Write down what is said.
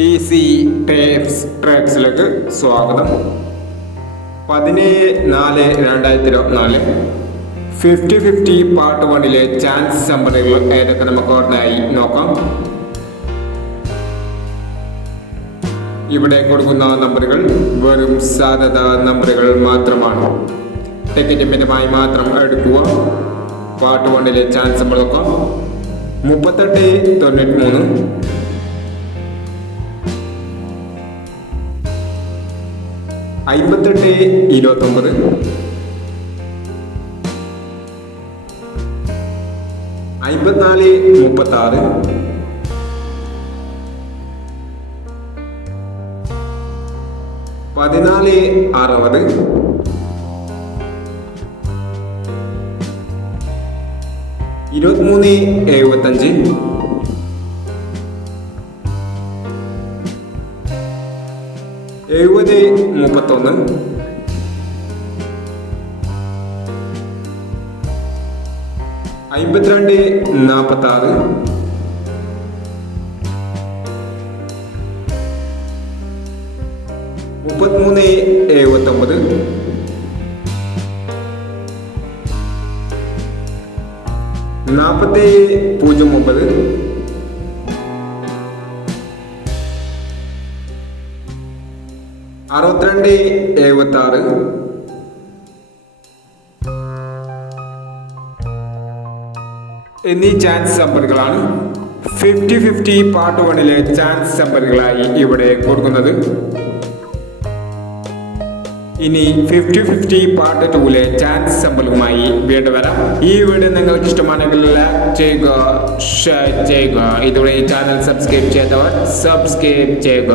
Easy ട്രേഡ്സിലേക്ക് സ്വാഗതം. 17/4/2024 50-50 part 1 chance നമ്പറുകൾ ഏതൊക്കെ നമുക്ക് ഓർമ്മയായി നോക്കാം. ഇവിടെ കൊടുക്കുന്ന നമ്പറുകൾ വെറും സാധ്യത നമ്പറുകൾ മാത്രമാണ്. ടിക്കറ്റ് മിതമായി മാത്രം എടുക്കുക. പാർട്ട് 1 ചാൻസ് നമ്പർ നോക്കാം. 38-93, 58-29, 54-36, 14-60, 23-75, 70-31, 52-46, 33-79, 40-09, 62-76, എന്നീ ചാൻസ് നമ്പറുകളാണ് 50-50 പാർട്ട് 1 ചാൻസ് നമ്പറുകളായി ഇവിടെ കൊടുക്കുന്നത്. ഇനി 50-50 പാർട്ട് 2 ചാൻസ് നമ്പറുമായി വീണ്ടും വരാം. ഈ വീഡിയോ നിങ്ങൾക്ക് ഇഷ്ടമാണെങ്കിൽ ലൈക്ക് ചെയ്യുക, ഷെയർ ചെയ്യുക. ഇതുവരെ ഈ ചാനൽ സബ്സ്ക്രൈബ് ചെയ്തവർ സബ്സ്ക്രൈബ് ചെയ്യുക.